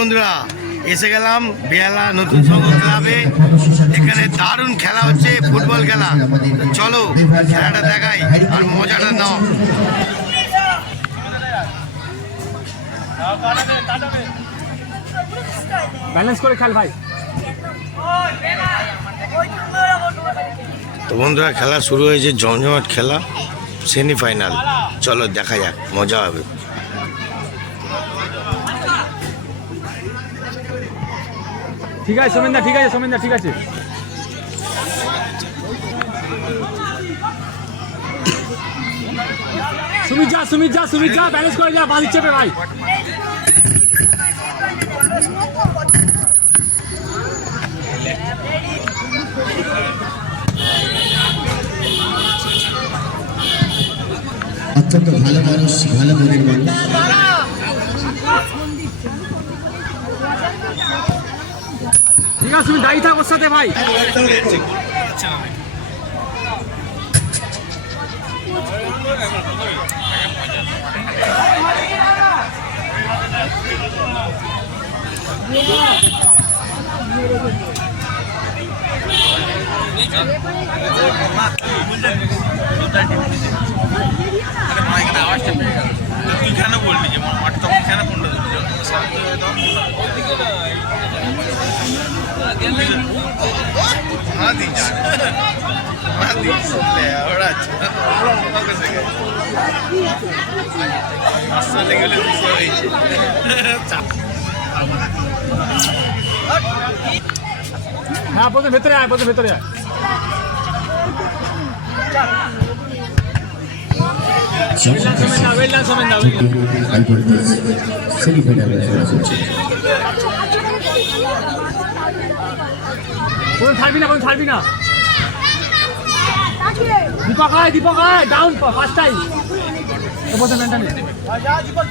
বন্ধুরা এসে গেলাম বেহালা নতুন সংঘ ক্লাবে। এখানে দারুণ খেলা হচ্ছে ফুটবল খেলা। চলো খেলাটা দেখাই আর মজাটা নাও। ব্যালেন্স করে খেল ভাই। তো বন্ধুরা খেলা শুরু হয়েছে জমজমাট খেলা সেমিফাইনাল। চলো দেখা যাক মজা হবে। ঠিক আছে, সোমেনদা, ঠিক আছে, সোমেনদা, ঠিক আছে। সুমিত যা সুমিত যা সুমিত যা ব্যালেন্স করে যা বাঁধি চেপে ভাই। অত্যন্ত ভালো মানুষ, ভালো মনের মানুষ। ঠিক আছে তুমি দাঁড়িয়ে থাক ওর সাথে ভাই তুই কেন বললি যে মাঠ তখন কেন ফোনটা দিলি শান্ত হয়ে দাও হাতি হাতি ওরা আসলে গেলে বুঝতে হয়েছে হ্যাঁ প্রথমে ভেতরে আয় প্রথমে ভেতরে আয় সোমেনদা ওয়েল সোমেনদা সেমিফাইনালে খেলা চলছে কোনো ছাড়বি না, কোনো ছাড়বি না। দীপক, আয় দীপক, আয় ডাউন ফার্স্ট টাইম বসে মেনটা নে।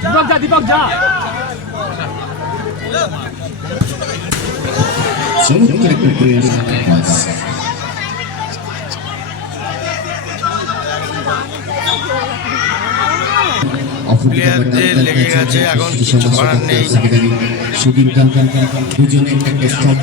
দীপক, যা দীপক, যা। একটা প্রয়াস পাস প্লেয়ারদের লেগে গেছে, এখন কিছু করার নেই। সুদীপ দুজনে একটা স্তম্ভ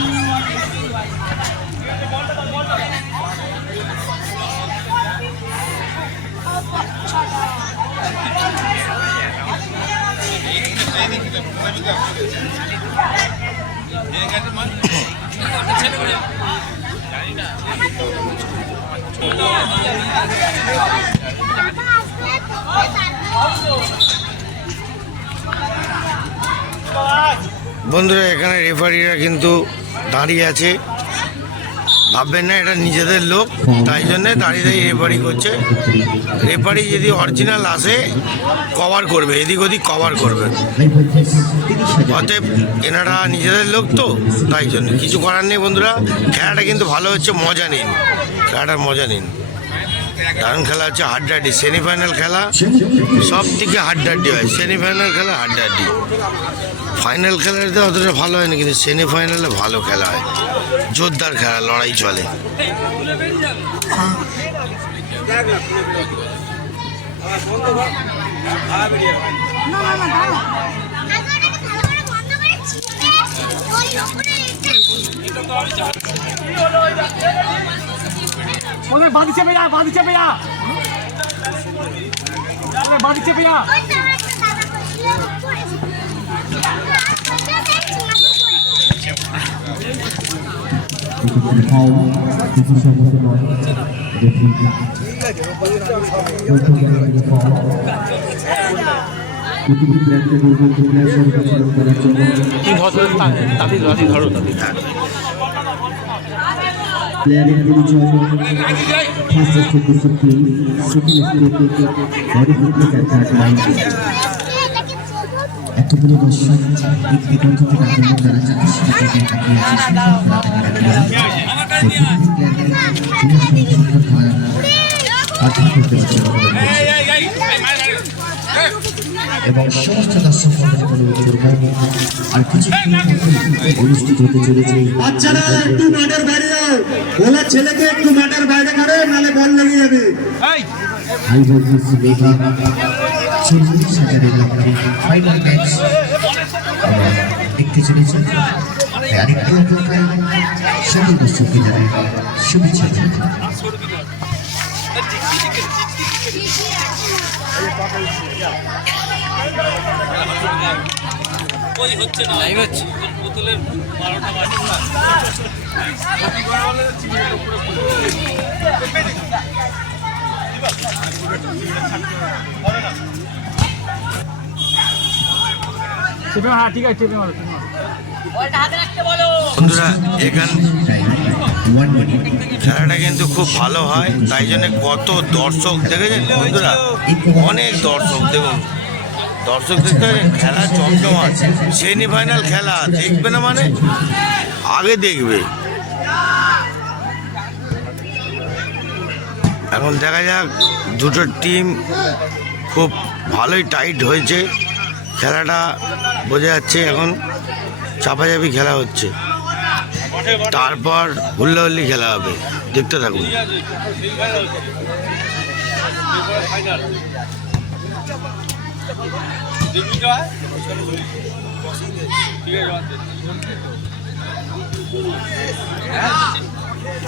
বন্ধুরা এখানে রেফারিরা কিন্তু দাঁড়িয়ে আছে। ভাববেন না, এটা নিজেদের লোক, তাই জন্য দাঁড়িয়ে দাঁড়িয়ে রেফারি করছে। রেফারি যদি অরিজিনাল আসে কভার করবে, এদিক ওদিক কভার করবে। অতএব এনারা নিজেদের লোক তো, তাই জন্য। কিছু করার নেই বন্ধুরা, খেলাটা কিন্তু ভালো হচ্ছে, মজা নিন। খেলাটার মজা নিন। দারুণ খেলা হচ্ছে হাড্ডাড্ডি সেমিফাইনাল খেলা সব থেকে হাড্ডাড্ডি হয়। সেমিফাইনাল খেলা হাড্ডাড্ডি ফাইনাল খেলাতে অতটা ভালো হয় না কিন্তু সেমিফাইনালে ভালো খেলা হয়। জোরদার খেলা লড়াই চলে। ওদের বাঁধি চেপে যা বাঁধি চেপে যা। বাঁধি চেপে যা। ফাউল কিছু সম্মত নয় প্লেয়ারের পরিচয় ফার্স্ট সেকেন্ড সেকেন্ড সেকেন্ড এতগুলো দর্শক থেকে আক্রমণ যারা যাচ্ছে সেটাকে তাকিয়ে আছে এবং সমস্ত দর্শক আর কিছু অনুষ্ঠিত হতে চলেছে। বাচ্চারা একটু মাঠের বাইরে যাও। বলার ছেলেকে একটু মাঠের বাইরে করে নালে বল লেগে যাবে। হাই ভোল্টেজ চল্লিশ হাজারের দেখতে চলেছি আরেকটু অপেক্ষায় সকল দর্শককে মারো, হ্যাঁ ঠিক আছে চেপে মারো চেপে মারো। বন্ধুরা এখান খেলাটা কিন্তু খুব ভালো হয় তাই জন্য কত দর্শক দেখেছেন বন্ধুরা? অনেক দর্শক দেখুন। দর্শক দেখতে? খেলা জমজমাট সেমিফাইনাল খেলা দেখবে না মানে? আগে দেখবে। এখন দেখা যাক দুটো টিম খুব ভালোই টাইট হয়েছে। খেলাটা বোঝা যাচ্ছে এখন চাপাচাপি খেলা হচ্ছে। তারপর হুল্লাহুল্লি খেলা হবে। দেখতে থাকুন।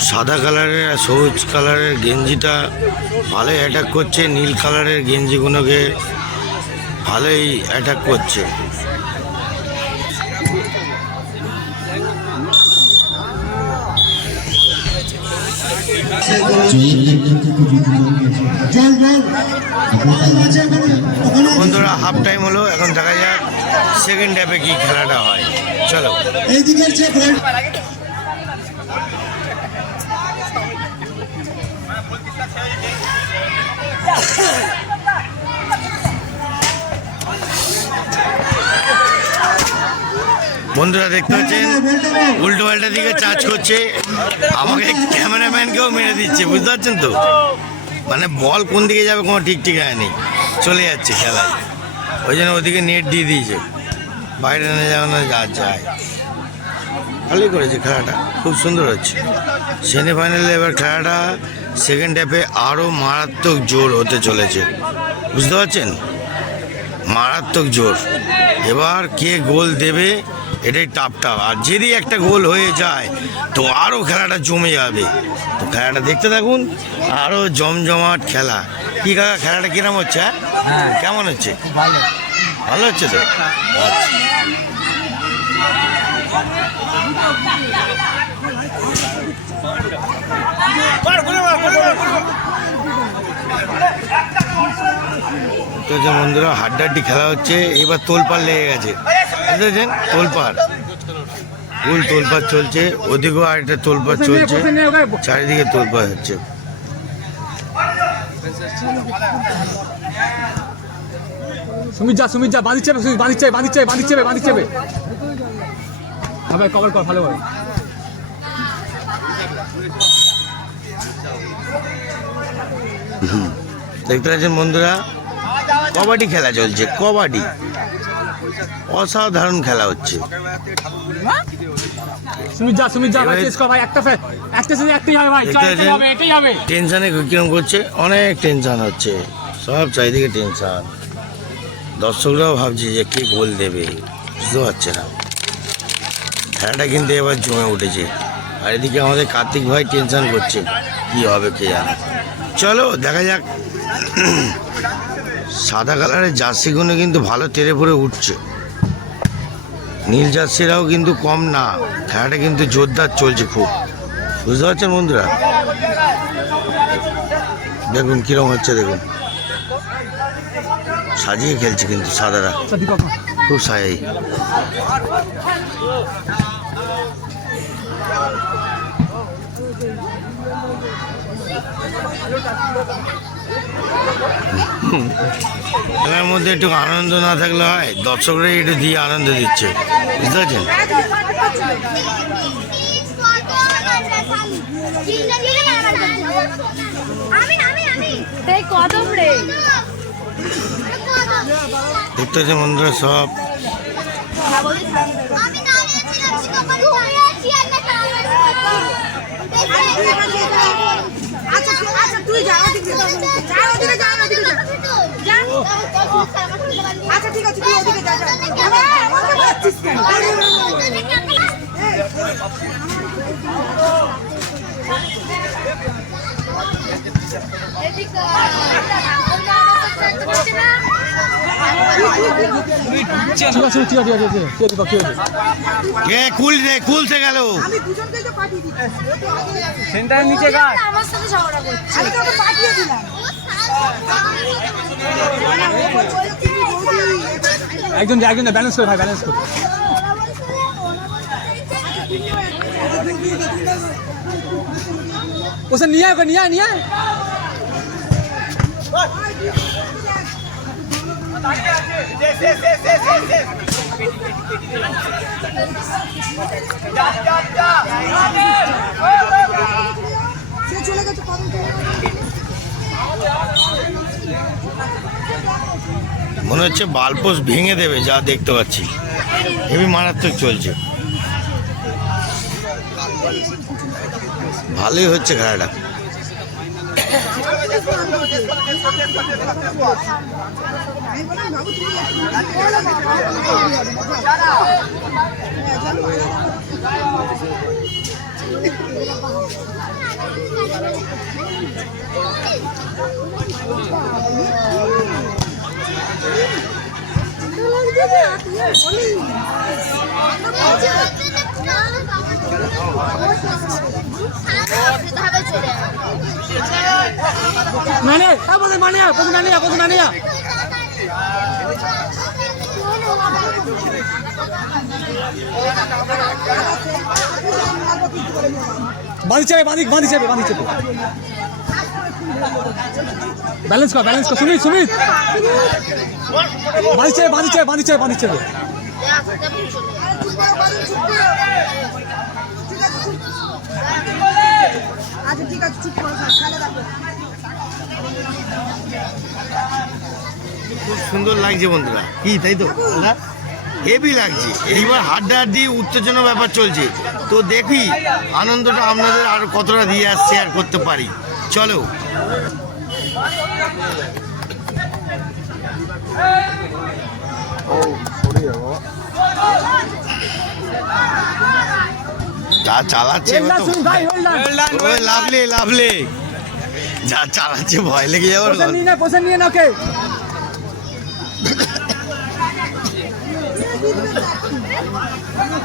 সাদা কালারের আর সবুজ কালারের গেঞ্জিটা ভালোই অ্যাটাক করছে। নীল কালারের গেঞ্জিগুলোকে ভালোই অ্যাটাক করছে। বন্ধুরা হাফ টাইম হলো এখন দেখা যাক সেকেন্ড হাফে কি খেলাটা হয়। চলো। এইদিকের যে গোল বন্ধুরা দেখতে পাচ্ছেন? উল্টো পাল্টা দিকে চার্জ করছে। আমাকে ক্যামেরাম্যানকেও মেরে দিচ্ছে বুঝতে পারছেন তো? মানে বল কোন দিকে যাবে কোনো ঠিক ঠিকানা নেই। চলে যাচ্ছে খেলায়। ওই জন্য ওদিকে নেট দিয়ে দিয়েছে। বাইরে না যাওয়া না যা যায়। ভালোই করেছে খেলাটা। খুব সুন্দর হচ্ছে। সেমিফাইনালে এবার খেলাটা সেকেন্ড হাফে আরও মারাত্মক জোর হতে চলেছে। বুঝতে পারছেন? মারাত্মক জোর। এবার কে গোল দেবে এটাই টাপ টাপ আর যদি একটা গোল হয়ে যায় তো আরও খেলাটা জমে যাবে। তো খেলাটা দেখতে থাকুন আরও জমজমাট খেলা। কি কাকা খেলাটা কিরম হচ্ছে হ্যাঁ? কেমন হচ্ছে? ভালো। হচ্ছে তো? আচ্ছা। তো যে বন্ধুরা হাড্ডাহাড্ডি খেলা হচ্ছে এবার তোলপাড় লেগে গেছে। বুঝতে পেরেছেন? তোলপাড়। ফুল তোলপাড় চলছে ওদিকেও আরেকটা তোলপাড় চলছে চারিদিকে তোলপাড় হচ্ছে। সুমিত যা সুমিত যা বাঁধিচ্ছে সুমিত বাঁধিচ্ছে বাঁধিচ্ছে বাঁধিচ্ছে বাঁধিচ্ছে হ্যাঁ ভাই কভার কর ভালো ভাবে দেখতে পাচ্ছেন বন্ধুরা কবাডি খেলা চলছে কবাডি। অসাধারণ খেলা হচ্ছে। টেনশানে কিরম করছে? অনেক টেনশান হচ্ছে। সব চারিদিকে টেনশান দর্শকরাও ভাবছে যে কে গোল দেবে বুঝতে পারছে না। খেলাটা কিন্তু এবার জমে উঠেছে। আর এদিকে আমাদের কার্তিক ভাই টেনশান করছে কি হবে কে জানে। চলো দেখা যাক। সাদা কালারের জার্সিগুলো কিন্তু ভালো তেরে পড়ে উঠছে। নীল জার্সিরাও কিন্তু কম না, খেলাটা কিন্তু জোরদার চলছে খুব। বুঝতে পারছেন বন্ধুরা? দেখুন, কিরম হচ্ছে দেখুন। সাজিয়ে খেলছে কিন্তু সাদারা। খুব সাজাই। খেলার মধ্যে একটু আনন্দ না থাকলে হয়। দর্শকরা একটু দিয়ে আনন্দ দিচ্ছে। বুঝতে পারছেন? আমি আমি আমি এই কদম রে। দেখতে পাচ্ছেন বন্ধুরা সব। আমি দাঁড়িয়েছিলাম শিকাপাড়ি দাঁড়িয়েছি আর না আচ্ছা আচ্ছা তুই যা ওদিকে যা ওদিকে যা ওদিকে যা আচ্ছা ঠিক আছে তুই ওদিকে যা যা। আমাকে বলছিস কেন? আছে ঠিক আছে ঠিক আছে ঠিক আছে ঠিক আছে ঠিক আছে কে কুল রে কুলতে গেল। সেন্টার নিচে গাছ আমার সাথে ঝগড়া করছে আমি তোকে পাঠিয়ে দিলাম একজন একজন ব্যালেন্স করে ভাই ব্যালেন্স করে। ওসে নিয়ে আয় ওকে নিয়ে নিয়ে আয়। মনে হচ্ছে বালপোস ভেঙে দেবে যা দেখতে পাচ্ছি। হেবি মারাত্মক চলছে। ভালোই হচ্ছে খেলাটা। Nania, apa sih Nania? Apa sih Nania? Apa sih Nania? বাঁধি চাপে, বাঁধি বাঁধি চাপে বাঁধি চাপে। ব্যালেন্স কর ব্যালেন্স কর। সুমিত সুমিত। বাঁধি চাপে বাঁধি চাপে বাঁধি চাপে বাঁধি চাপে। আচ্ছা ঠিক আছে, চুপ করো খুব সুন্দর লাগছে বন্ধুরা। কি তাই তো? হেভি লাগছে। এইবার হাড্ডা হাড্ডি উত্তেজনা ব্যাপার চলছে। তো দেখি আনন্দটা আপনাদের আর কতটা দিয়ে আর শেয়ার করতে পারি। চলো। যা চালাচ্ছে লাভলে লাভলে। যা চালাচ্ছে ভয় লেগে যাওয়ার পোষণ নিয়ে না পোষণ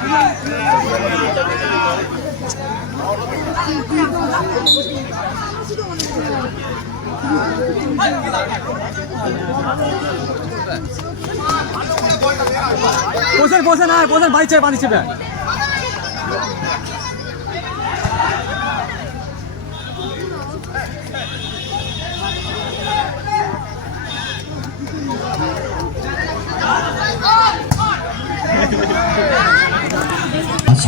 নিয়ে না ওকে পোষণ পোষণ আয় পোষণ বাড়ি চাপে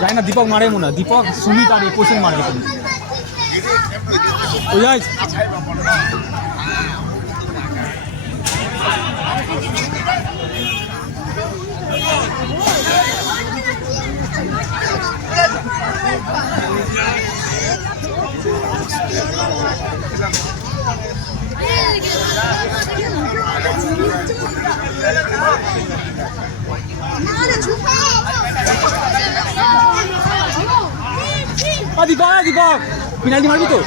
জানি না দীপক মারে মনে দীপক সুমিত আর পোষণ মারবে তুমি যাই ও দীপক দীপক পেনাল্টি মারবি তো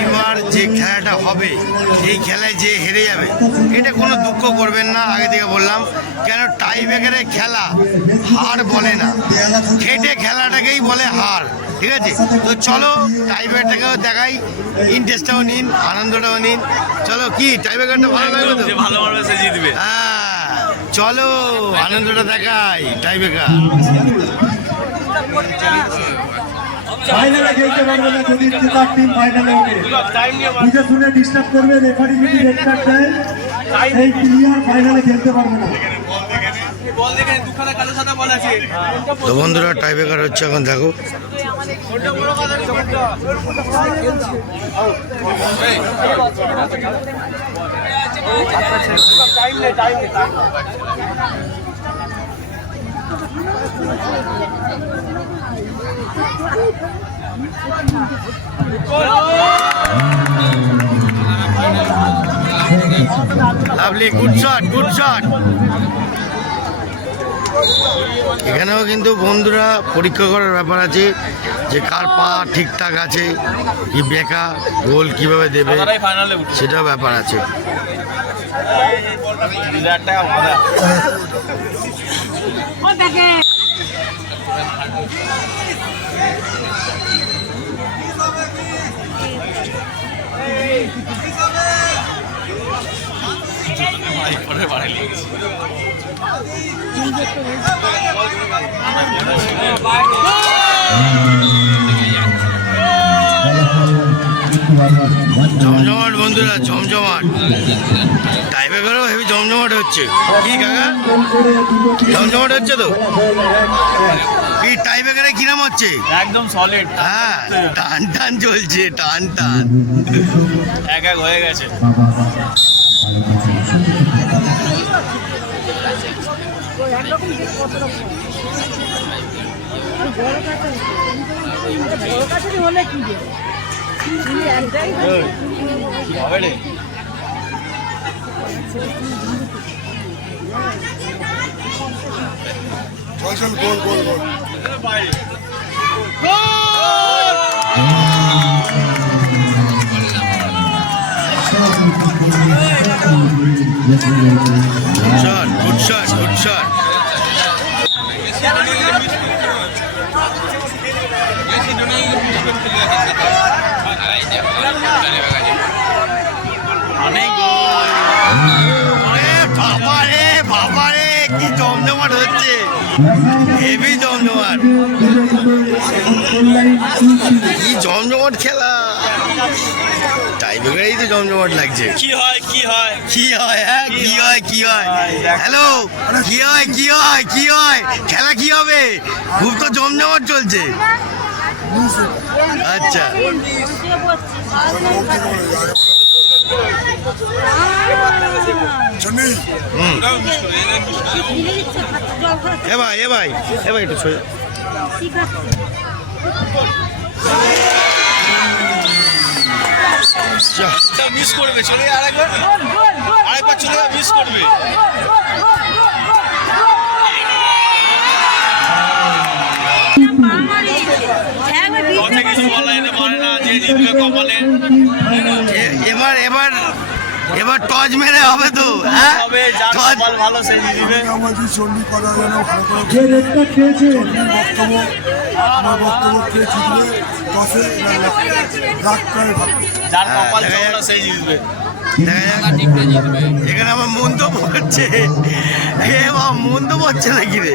এবার যে খেলাটা হবে এই খেলায় যে হেরে যাবে এটা কোনো দুঃখ করবেন না। আগে থেকে বললাম কেন টাই খেলা হার বলে না। খেটে খেলাটাকেই বলে হার ঠিক আছে? তো চলো টাই ব্রেকারটাকেও দেখাই ইন্টারেস্টটাও নিন আনন্দটাও নিন। চলো কি টাই ব্রেকারটা ভালো লাগবে তো? ভালো মারবে সে জিতবে। হ্যাঁ চলো আনন্দটা দেখাই টাই ব্রেকার ফাইনালে খেলতে পারবে না, যদি জেতার টিম ফাইনালে ওঠে। বুঝে শুনে ডিস্টার্ব করবে রেফারি যদি রেড কার্ড দেয় এই প্লেয়ার ফাইনালে খেলতে পারবে না। তো বন্ধুরা টাই ব্রেকার হচ্ছে এখন, দেখো। Lovely good shot good shot এখানেও কিন্তু বন্ধুরা পরীক্ষা করার ব্যাপার আছে, যে কার পা ঠিকঠাক আছে, কি বেকা, গোল কীভাবে দেবে, সেটাও ব্যাপার আছে হাজার টাকা ভাড়া পরে বাড়ি লেগেছে জমজমাট বন্ধুরা জমজমাট। টাইব্রেকারও হেভি জমজমাট হচ্ছে। কি কাকা? জমজমাট হচ্ছে তো? কি টাইব্রেকারে কিরম হচ্ছে? একদম সলিড হ্যাঁ টান টান চলছে টান টান। এক এক হয়ে গেছে। হবে রে ওরে বাবা রে বাবা রে কি জমজমাট হচ্ছে? হেভি জমজমাট। কি জমজমাট খেলা? টাইব্রেকারেই তো জমজমাট লাগছে। কি হয় কি হয়? কি হয় হ্যাঁ কি হয় কি হয়? হ্যালো কি হয় কি হয় কি হয়? খেলা কি হবে? খুব তো জমজমাট চলছে। আচ্ছা। এ ভাই এ ভাই এ ভাই একটু যা, মিস করবে চলে আরেকবার। আরেকবার চলে মিস করবে। কথা কিছু বলা কপালে। এবার এবার এবার টচ মেরে হবে তো হ্যাঁ? তবে যার টচ কপাল ভালো সে জিতবে আমাদের চণ্ডী করা যেন ভালো করে যে রেড কার্ড বক্তব্য আমার বক্তব্য কে জিতলে দশে লাখ করে ভাববে যার হ্যাঁ, কপাল দেখা সেই জিতবে। এখানে আমার মন্তব্য হচ্ছে এ বাবা মন্তব্য হচ্ছে নাকি রে?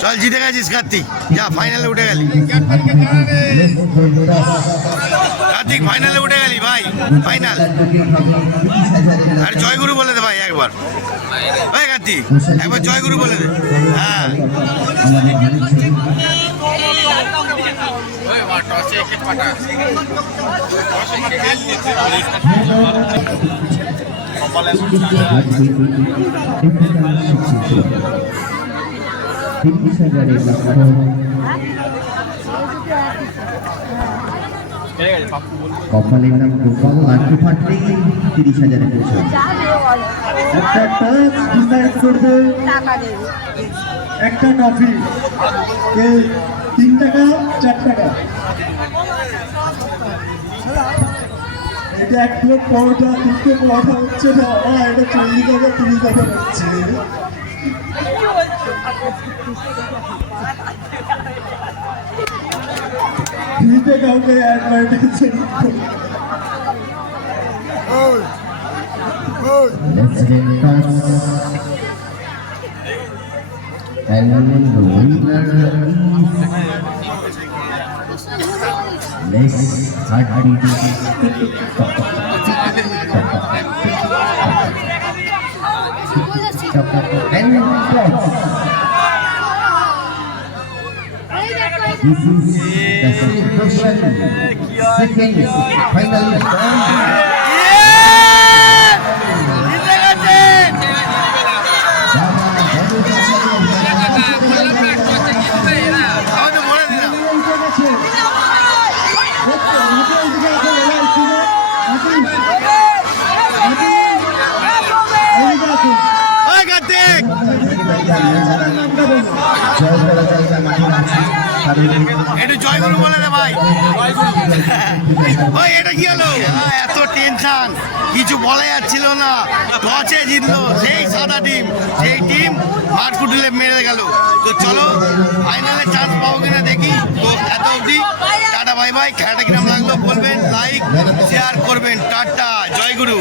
চল, জিতে গেছিস, কার্তিক। যা ফাইনালে উঠে গেলি। কার্তিক ফাইনালে উঠে গেলি, ভাই ফাইনাল আর জয়গুরু বলে দে ভাই, একবার। ভাই কার্তিক, একবার জয়গুরু বলে দে। হ্যাঁ। হাজারের লক্ষ্য কপালের নাম গোপাল, লাঠি ফাটলে তিরিশ হাজারে পৌঁছাবে। একটা টাচ ডিসাইড করবে। একটা ট্রফি। তিন টাকা, চার টাকা? এটা এক প্লেট পরোটা তিনটে পরোটা হচ্ছে না। এটা চল্লিশ হাজার তিরিশ হাজার হচ্ছে। ফ্রিতে কাউকে advertise Let's. And the winner is less This is the. Second final round. আমি তো বলে দিলাম ওই কার্তিক একটু জয়গুরু বলে ভাই। ওই, এটা কি হলো? এত টেনশন কিছু বলা যাচ্ছিল না। টচে জিতলো সেই সাদা টিম সেই টিম মাঠ কুটুলে মেরে গেল। তো চলো ফাইনালে চান্স পাবো কিনা দেখি। তো এত অবধি টাটা বাই বাই খেলাটা কিরম লাগল বলবেন লাইক শেয়ার করবেন। টাটা, জয়গুরু।